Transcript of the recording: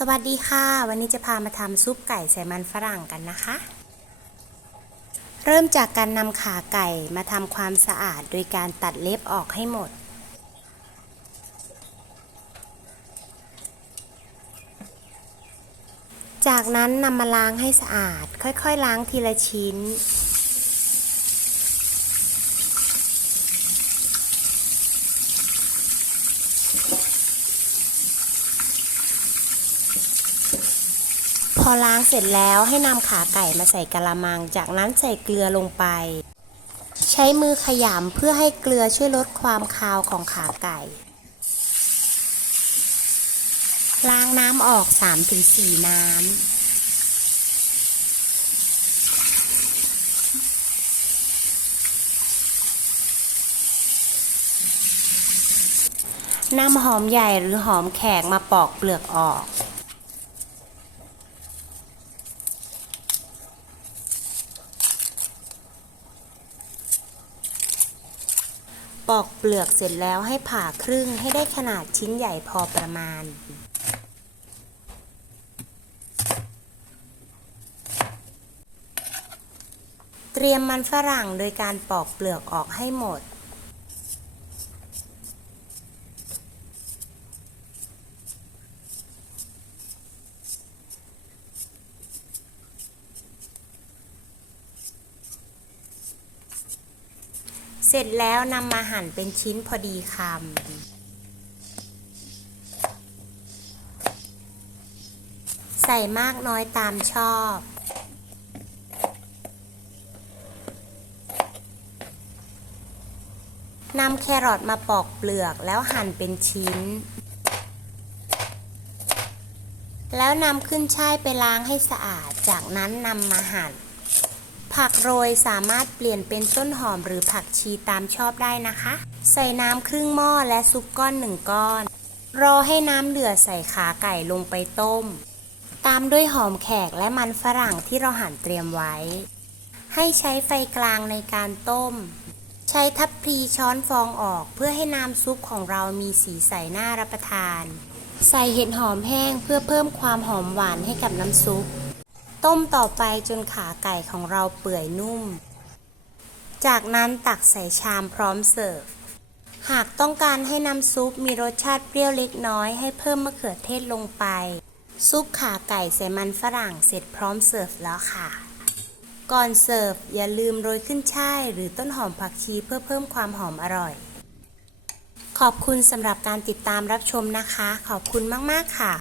สวัสดีค่ะ วันนี้จะพามาทำซุปไก่ใส่มันฝรั่งกันนะคะ เริ่มจากการนำขาไก่มาทำความสะอาดโดยการตัดเล็บออกให้หมด จากนั้นนำมาล้างให้สะอาด ค่อยๆ ล้างทีละชิ้น อล้างเสร็จแล้วให้นำขาไก่มาใส่กะละมัง จากนั้นใส่เกลือลงไป ใช้มือขยำเพื่อให้เกลือช่วยลดความคาวของขาไก่ ล้างน้ำออก 3-4 น้ำนำหอมใหญ่หรือหอมแขกมาปอกเปลือกออก ปอกเปลือกเสร็จแล้วให้ผ่าครึ่งให้ได้ขนาดชิ้นใหญ่พอประมาณ เตรียมมันฝรั่งโดยการปอกเปลือกออกให้หมด เสร็จแล้วนำมาหั่นเป็นชิ้นพอดีคำใส่มากน้อยตามชอบ นำแครอทมาปอกเปลือกแล้วหั่นเป็นชิ้น แล้วนำขึ้นช่ายไปล้างให้สะอาด จากนั้นนำมาหั่น ผักโรยสามารถเปลี่ยนเป็นต้นหอมหรือผักชีตามชอบได้นะคะ ใส่น้ำครึ่งหม้อและซุปก้อนหนึ่งก้อน รอให้น้ำเดือดใส่ขาไก่ลงไปต้ม ตามด้วยหอมแขกและมันฝรั่งที่เราหั่นเตรียมไว้ ให้ใช้ไฟกลางในการต้ม ใช้ทัพพีช้อนฟองออกเพื่อให้น้ำซุปของเรามีสีใสน่ารับประทาน ใส่เห็ดหอมแห้งเพื่อเพิ่มความหอมหวานให้กับน้ำซุป ต้มต่อไปจนขาไก่ของเราเปื่อยนุ่ม จากนั้นตักใส่ชามพร้อมเสิร์ฟ หากต้องการให้น้ำซุปมีรสชาติเปรี้ยวเล็กน้อยให้เพิ่มมะเขือเทศลงไป ซุปขาไก่ใส่มันฝรั่งเสร็จพร้อมเสิร์ฟแล้วค่ะ ก่อนเสิร์ฟอย่าลืมโรยขึ้นช่ายหรือต้นหอมผักชีเพื่อเพิ่มความหอมอร่อย ขอบคุณสำหรับการติดตามรับชมนะคะ ขอบคุณมาก ๆ ค่ะ